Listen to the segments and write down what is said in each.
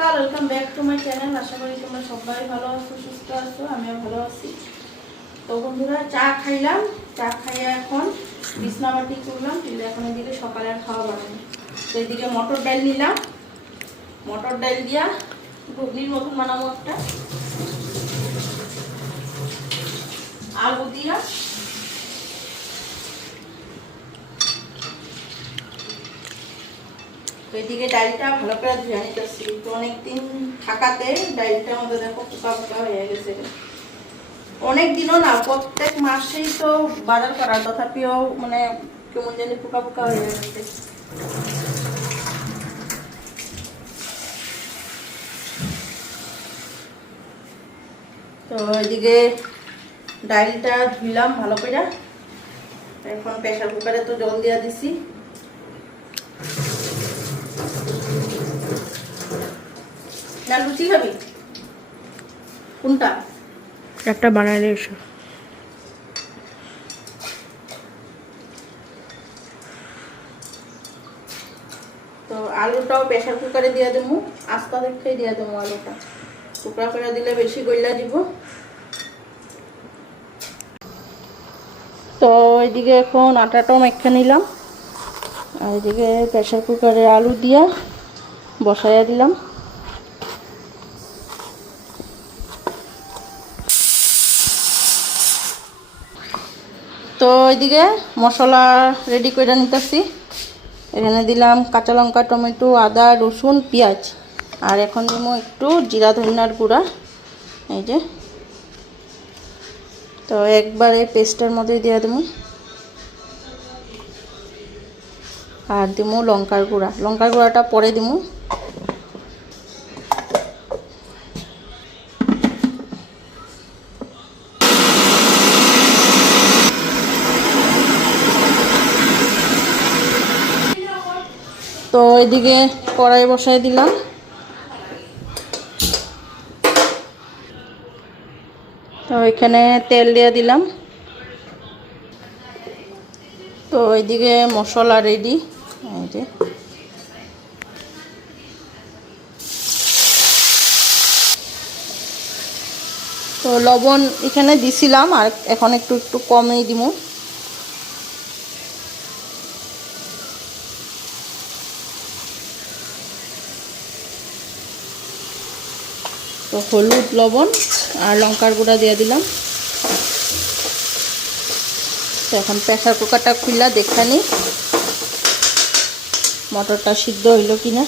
সকাল welcome back to my channel আশা করি তোমরা সবাই ভালো আছো, সুস্থ আছো, আমিও ভালো আছি। তো বন্ধুরা, চা খাইলাম। চা খাইয়া এখন বিছনাবাটি করলাম কিন্তু এখন এদিকে সকালে আর খাওয়া বানানি তো এদিকে মটর ডাল নিলাম। মটর ডাল দিয়া ঘুগনির মতন বানাবো একটা। আলু দিয়া তো এদিকে ডালটা ভালো করে ধুয়ে নিতেছি তো অনেকদিন থাকাতে ডালটা আমাদের দেখো পোকা পোকা হয়ে গেছে। অনেক দিনও না, প্রত্যেক মাসেই তো বাজার করা, তথাপিও মানে কেমন জানি পোকা পোকা হয়ে গেছে। তো এদিকে ডালটা ধুইলাম ভালো করে এখন প্রেশার কুকারে তো জল দিয়া দিছি। না লুচি খাবি? কোনটা? একটা বানালে এসো। তো আলুটাও প্রেশার কুকারে দিয়ে দেবো আস্তা দেখে দিয়ে দেবো আলুটা। টুকরা করে দিলে বেশি গইলা দিব। তো এদিকে এখন আটাটাও মেখে নিলাম। আর এদিকে প্রেশার কুকারে আলু দিয়া বসাইয়া দিলাম। তো এদিকে মশলা রেডি করে নিতেছি। এখানে দিলাম কাঁচা লঙ্কা, টমেটো, আদা, রসুন, পেঁয়াজ। আর এখন দিব একটু জিরা, ধনিয়ার গুঁড়া। এই যে। তো একবারে পেস্টের মধ্যে দিয়ে দেবো। আর দিব লঙ্কার গুঁড়া। লঙ্কার গুঁড়াটা পরে দিব। এদিকে কড়াই বসাই দিলাম। তো এখানে তেল দিয়ে দিলাম। তো এদিকে মশলা রেডি তো লবণ এখানে দিছিলাম আর এখন একটু একটু কমেই দিব। তো হলুদ, লবণ আর লঙ্কার গুঁড়া দিয়ে দিলাম। তো এখন প্রেশার কুকারটা খুললা, দেখা নিই মটরটা সিদ্ধ হইল কিনা।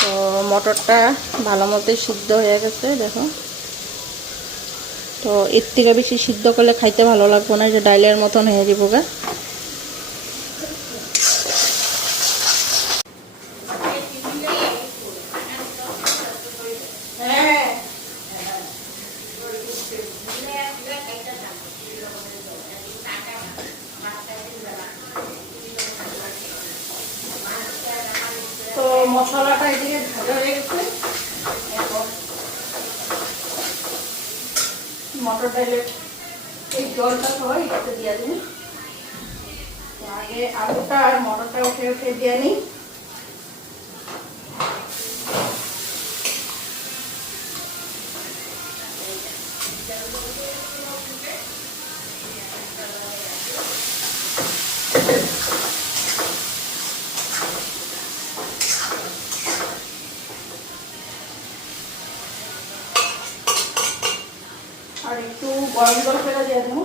তো মটরটা ভালো মতোই সিদ্ধ হয়ে গেছে, দেখো। তো এর থেকে বেশি সিদ্ধ করলে খাইতে ভালো লাগবে না যে ডাইলের মতন হয়ে যাব গা তো মশলাটা এদিকে ভাজা হয়ে গেছে এখন মটর ডাইলের এই জলটা সহ এটাতে দিয়ে দিন তো আগে আলুটা আর মটরটা উঠে উঠে দিয়ে নিই আর একটু গরম জল ফেলা দিয়ে দেবো।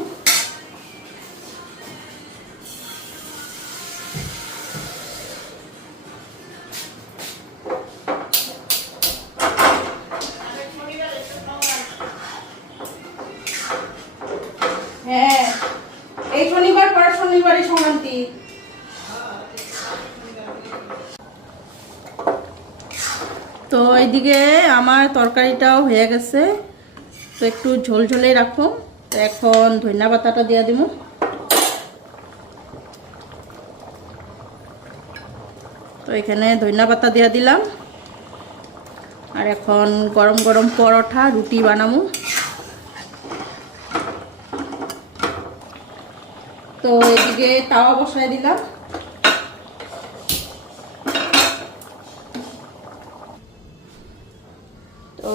তরকারিটাও হয়ে গেছে। তো একটু ঝোল ঝোলে রাখো তো এখন ধনিয়া পাতাটা দিয়ে দিব। তো এখানে ধনিয়া পাতা দিয়ে দিলাম। আর এখন গরম গরম পরোটা, রুটি বানাবো। তো এদিকে তাওয়া বসায় দিলাম।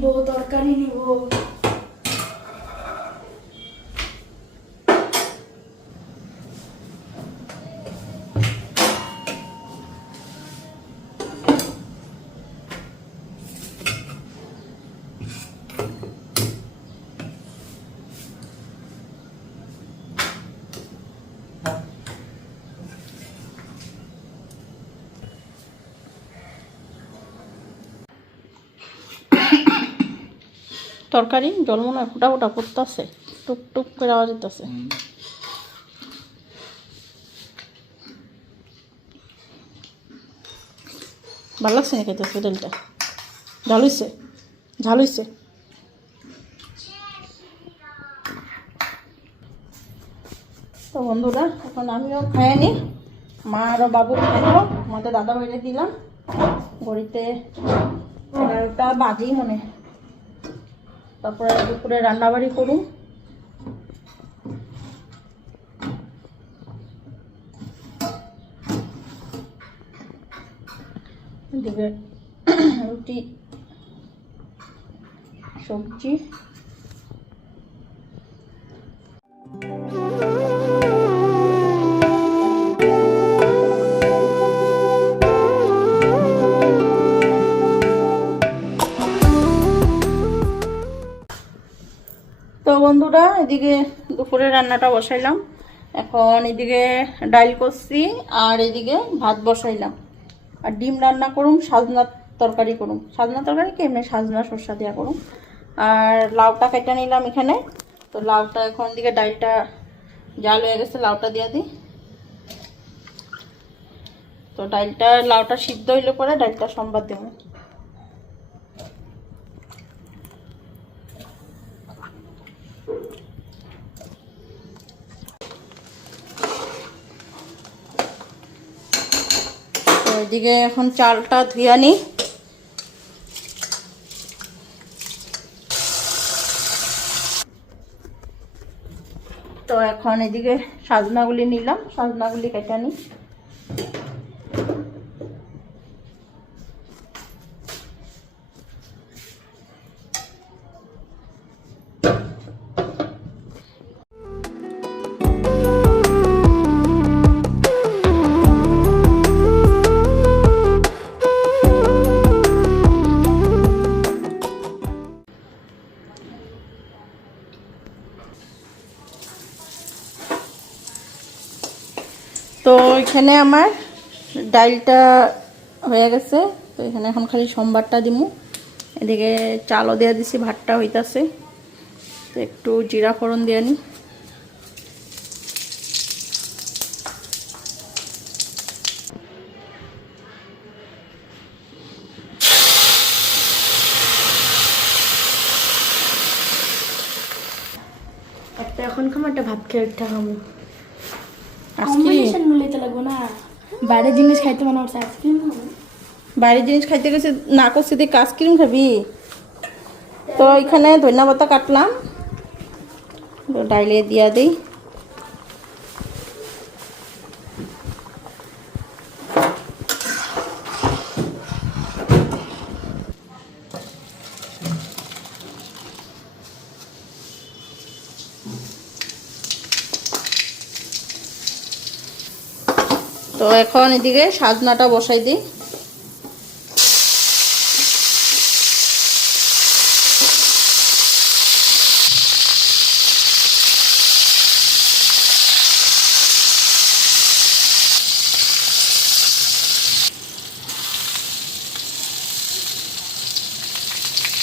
নিব তরকারি নিব। তরকারি জল মনে হয় ফুটা ফুটা পড়তেছে টুক টুক করে আওয়াজ দিতেছে। ভালো লাগছে না খেতে হোটেলটা ঝাল হইছে? ঝাল হইছে? তো বন্ধুরা এখন আমিও খাই নি। মা আরও বাবু খাইলো আমাদের দাদা বাইরে দিলাম। ঘড়িতে এগারোটা মনে হয়। তারপরে দুপুরে রান্নাবাড়ি করুন। রুটি সবজি। বন্ধুরা, এদিকে দুপুরে রান্নাটা বসাইলাম। এখন এদিকে ডাইল করছি আর এদিকে ভাত বসাইলাম। আর ডিম রান্না করুম সাজনা তরকারি করুম। সাজনা তরকারি কি? এমনি সাজনা, সরষা দেওয়া করুম। আর লাউটা কেটে নিলাম এখানে। তো লাউটা এখন দিকে ডাইলটা জাল হয়ে গেছে, লাউটা দিয়ে দিই। তো ডাইলটা, লাউটা সিদ্ধ হইলে পরে ডাইলটা সম্বাদ দেবো তো এদিকে এখন চালটা ধুয়ে নিই তো এখন এদিকে সাজনাগুলি নিলাম সাজনাগুলি কেটে নিই এখানে আমার ডালটা হয়ে গেছে, তো এখানে এখন খালি সোমবারটা দিমু। এদিকে চালও দিয়ে দিছি, ভাতটা হইতাছে। তো একটু জিরা ফোড়ন দিয়ে নি। একটা এখন খামো একটা ভাত খেয়ে একটা খামো আজকে কম্বিনেশন মিলাইতে লাগবো না বাইরের জিনিস খাইতে মনে আইসক্রিম বাইরের জিনিস খাইতে গেছে না করছি তুই আইসক্রিম খাবি? তো এখানে ধনিয়া পাতা কাটলাম ডাইলে দিয়া দিই। তো এখন এদিকে সাজনাটা বসাই দিই।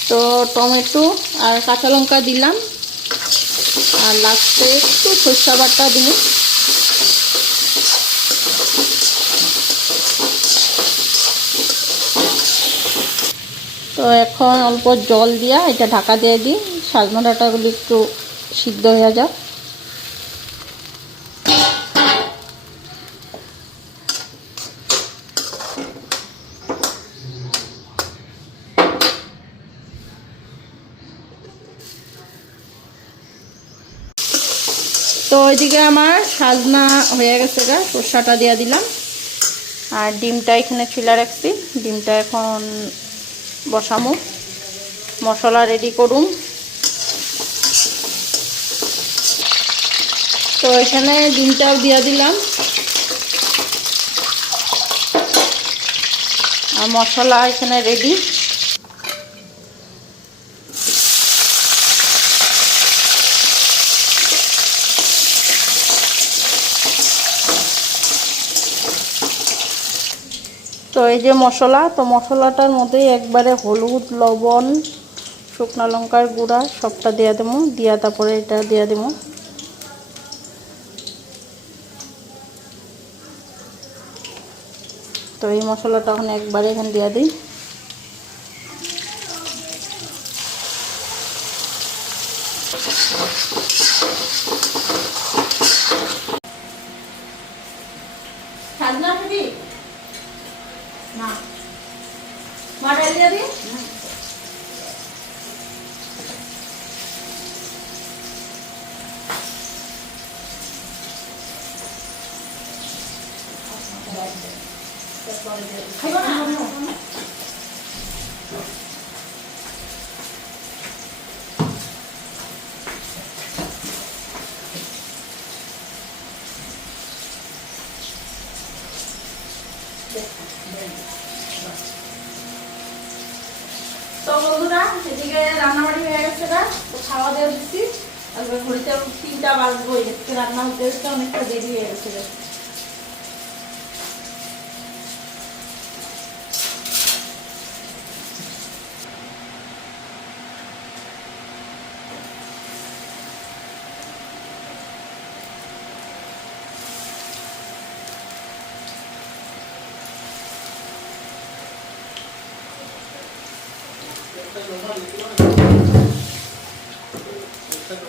তো টমেটো আর কাঁচা লঙ্কা দিলাম। আর লাস্টে একটু সর্ষা বাটা দিলাম। তো এখন অল্প জল দিয়া এটা ঢাকা দিয়ে দিই। সাজনা ডাঁটাগুলি একটু সিদ্ধ হয়ে যাক। তো ওইদিকে আমার সাজনা হয়ে গেছে গা, সর্ষাটা দিয়ে দিলাম। আর ডিমটা এখানে চুলা রাখছি। ডিমটা এখন বসামু। মশলা রেডি করুন। তো এখানে ডিমটাও দিয়ে দিলাম। আর মশলা এখানে রেডি তো এই যে মশলা, তো মশলাটার মধ্যে একবারে হলুদ, লবণ, শুকনো লঙ্কার গুঁড়া সবটা দেওয়া দেবো, দিয়া তারপরে এটা দেওয়া দেবো। তো এই মশলাটা এখন একবারে এখানে দিয়ে দিই সাজনা দিদি না মা ডাল দিয়ে দিই খাইবা না? তো বন্ধুরা, এদিকে রান্নাবাড়ি হয়ে গেছে না তো খাওয়া দাওয়া দিচ্ছি। আজকে ঘড়িতে তিনটা বাজবো রান্না হতে হতে অনেকটা দেরি হয়ে গেছে Este es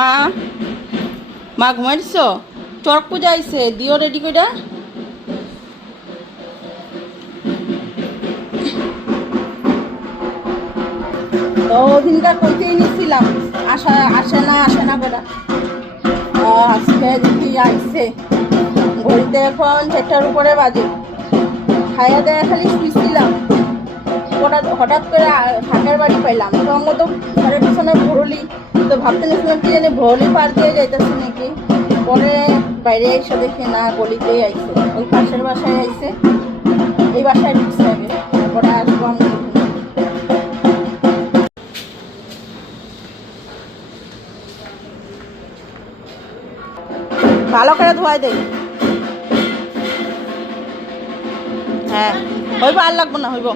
মা মা ঘুমাই দিছ চরক পূজা আইছে, দিও রেডি কইরা। তো ওদিনকার কইতেই নিছিলাম আসা, আসে না আসে না বেড়া। আজকে দেখি আইছে। ঘড়িতে এখন চারটার উপরে বাজে। খাইয়া দেয়া খালি শুইছিলাম। হঠাৎ হঠাৎ করে আ- বাড়ি পাইলাম। তো আমার তো ঘরের পিছনে ভরলি তো ভাবতে গেছিলাম কি জানি ভলি পার দিয়ে যাইতেছে নাকি। পরে বাইরে এসে দেখে, না, গলিতেই আইছে। ওই পাশের বাসায় আইছে। এই বাসায় ঢুকছে আগে, তারপরে আসব আমি ভালো করে ধোয়াই দেই হ্যাঁ হইব, আর লাগবো না, হইব।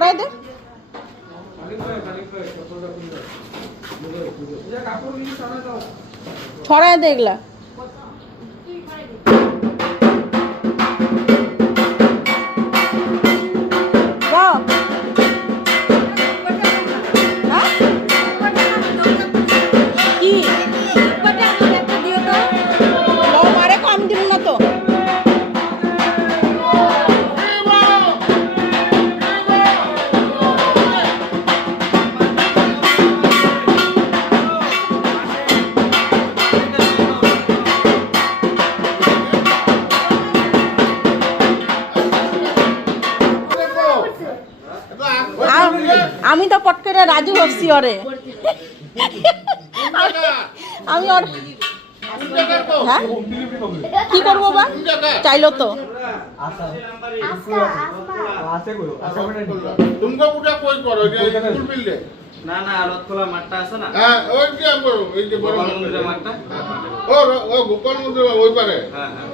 সরাই দে। সরাই দে এগুলা। পটকে রাজু ভাবছি ওরে। আমি ওর হ্যাঁ? কি করব বা? চাইলো তো। না না রথখোলা মাঠটা আছে না? হ্যাঁ ওই যে বড় ওই যে বড় মন্দিরের মাঠটা? ও ও গোপাল মন্দির ওই পারে। হ্যাঁ হ্যাঁ।,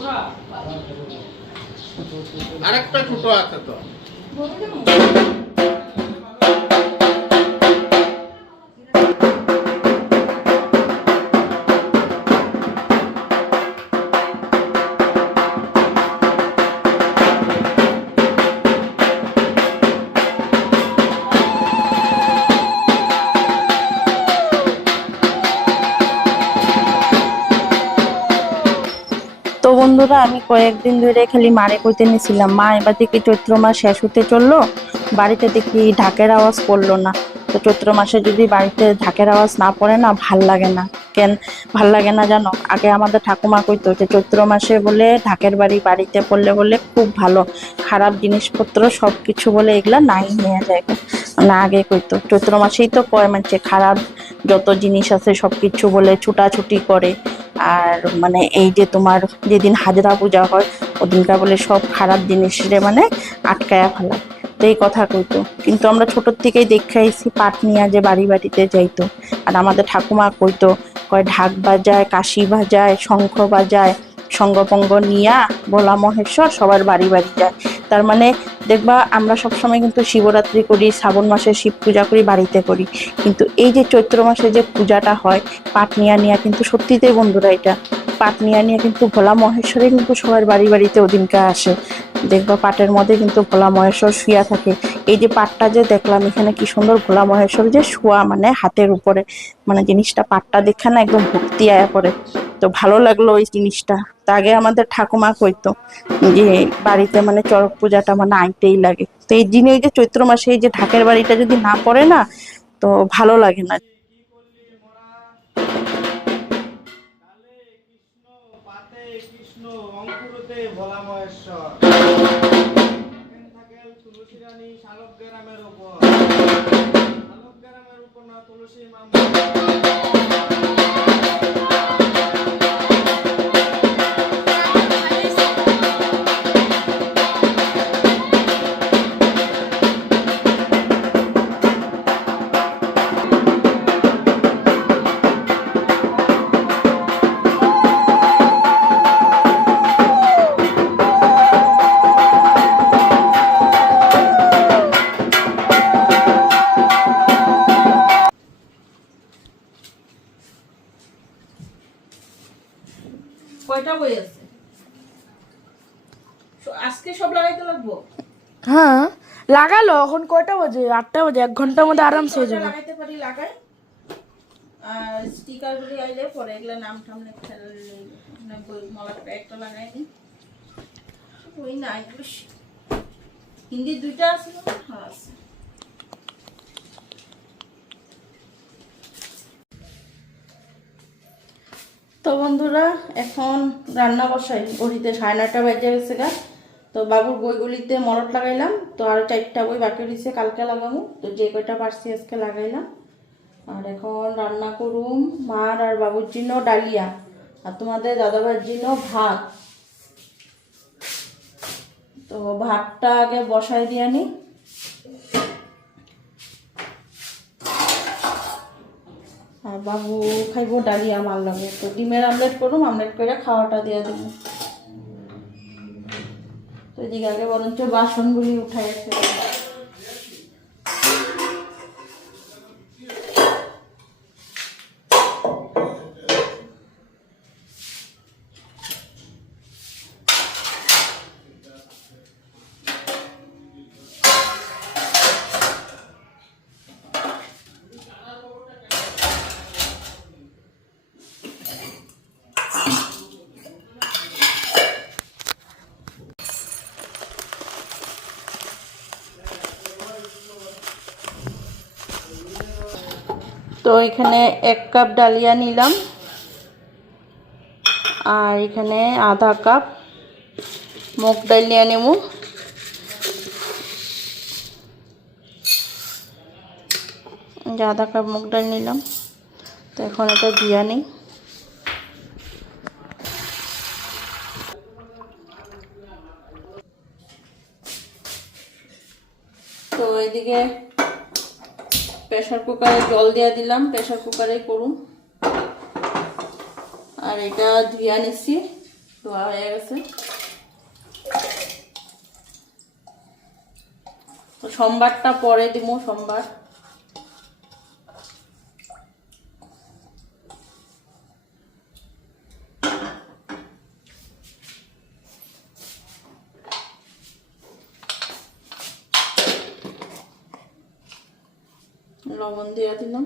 হ্যাঁ, হ্যাঁ। আরেকটা ছোট আছে তো। বন্ধুরা, আমি কয়েকদিন ধরে খালি মারে কইতে নিয়েছিলাম মা, এবার দেখি চৈত্র মাস শেষ হতে চলল। বাড়িতে দেখি ঢাকের আওয়াজ পড়ল না। তো চৈত্র মাসে যদি বাড়িতে ঢাকের আওয়াজ না পড়ে না, ভালো লাগে না। কেন ভালো লাগে না জানো? আগে আমাদের ঠাকুমা কইতো যে চৈত্র মাসে বলে ঢাকের বাড়ি বাড়িতে পড়লে বলে খুব ভালো, খারাপ জিনিসপত্র সব কিছু বলে এগুলা নাই নিয়ে যায়। না আগে কইতো, চৈত্র মাসেই তো কয় মানছে খারাপ যত জিনিস আছে সব কিছু বলে ছুটাছুটি করে। আর মানে এই যে তোমার যেদিন হাজরা পূজা হয়, ওদিনকার বলে সব খারাপ জিনিসরে মানে আটকায়া ফেলা। তো এই কথা কইতো। কিন্তু আমরা ছোটোর থেকেই দেখে আইছি, পাট নিয়ে যে বাড়ি বাড়িতে যাইতো। আর আমাদের ঠাকুমা কইতো কয় ঢাক বাজায়, কাশি বাজায়, শঙ্খ বাজায়, সঙ্গপঙ্গ নিয়া ভোলা মহেশ্বর সবার বাড়ি বাড়ি যায়। তার মানে দেখবা আমরা সবসময় কিন্তু শিবরাত্রি করি, শ্রাবণ মাসে শিব পূজা করি, বাড়িতে করি। কিন্তু এই যে চৈত্র মাসে যে পূজাটা হয়, পাট নিয়া নিয়া কিন্তু সত্যিতেই বন্ধুরা এটা, পাট নিয়া নিয়া কিন্তু ভোলা মহেশ্বরে কিন্তু সবার বাড়ি বাড়িতে ওদিনকে আসে। দেখবা পাটের মধ্যে কিন্তু ভোলা মহেশ্বর শুয়া থাকে। এই যে পাটটা যে দেখলাম, এখানে কি সুন্দর ভোলা মহেশ্বর যে শোয়া মানে হাতের উপরে। মানে জিনিসটা পাটটা দেখে না একদম ভক্তি আয়া পড়ে। তো ভালো লাগল ওই জিনিসটা। তা আগে আমাদের ঠাকুমা কইতো যে বাড়িতে মানে চড়ক পূজাটা মানে আইতেই লাগে। তো এই দিনে ওই যে চৈত্র মাসে এই যে ঢাকের বাড়িটা যদি না পড়ে না, তো ভালো লাগে না। কৃষ্ণ, অঙ্কুরতে ভোলা মহেশ্বর। রানী শালক গ্রামের উপর। শালক গ্রামের উপর না তুলসী মাম। কয়টা বই আছে? আজকে সব লাগাইতে লাগবো? হ্যাঁ লাগালো এখন কয়টা বাজে? আটটা বাজে এক ঘণ্টার মধ্যে আরামসে হয়ে যাবে। লাগাইতে পারি লাগাই। আর স্টিকার গুলি আইলে পরে এগুলা নাম টাম লেখা মানে মলাটা একটা লাগাই নি বই না হিন্দি দুইটা আছে না? হ্যাঁ আছে। তো বন্ধুরা, এখন রান্না বসাই। ঘড়িতে সাড়ে নয়টা বেজে গেছে গা। তো বাবুর বইগুলিতে মরট লাগাইলাম। তো আরও চারটা বই বাকি রয়েছে কালকে লাগাবো। তো যে কয়টা পারছি আজকে লাগাইলাম। আর এখন রান্না করুম মার আর বাবুর জন্য ডালিয়া আর তোমাদের দাদাবার জন্য ভাত। তো ভাতটা আগে বসাই দিয়ে নি। আর বাবু খাইব ডালিয়া মাল লাগে তো ডিমের আমলেট করুম, আমলেট করে খাওয়াটা দিয়ে দেবো তো এদিকে আগে বরঞ্চ বাসনগুলি উঠাই তো এখানে এক কাপ ডালিয়া নিলাম। আর এখানে আধা কাপ মুগ ডালিয়া নেব। আধা কাপ মুগ ডাল নিলাম। তো এখন এটা দিয়া নিই তো এদিকে প্রেশার কুকারে জল দেওয়া দিলাম প্রেশার কুকারে করুন। আর এটা ধুয়া নিচ্ছি, ধোয়া হয়ে গেছে। সোমবারটা পরে দিব, সোমবার। লবণ দিয়ে দিলাম।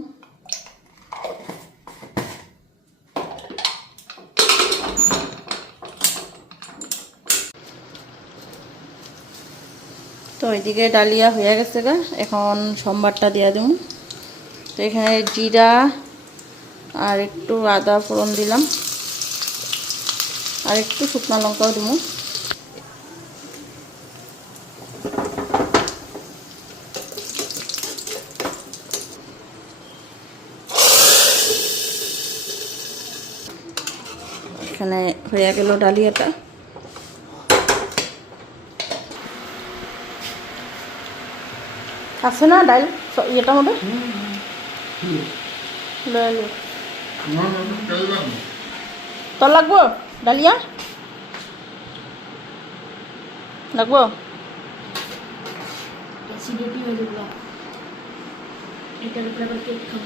তো ওইদিকে ডালিয়া হয়ে গেছে গা, এখন সোমবারটা দিয়ে দেবো তো এখানে জিরা আর একটু আদা ফোড়ন দিলাম। আর একটু শুকনো লঙ্কাও দেবো এখানে হয়ে গেল ডালিয়াটা। আছে না ডাল? লয়ে লো। তোর লাগবো ডালিয়া? লাগবো? অ্যাসিডিটি হয়ে যাবে। এটার উপরে আবার কেক খাব।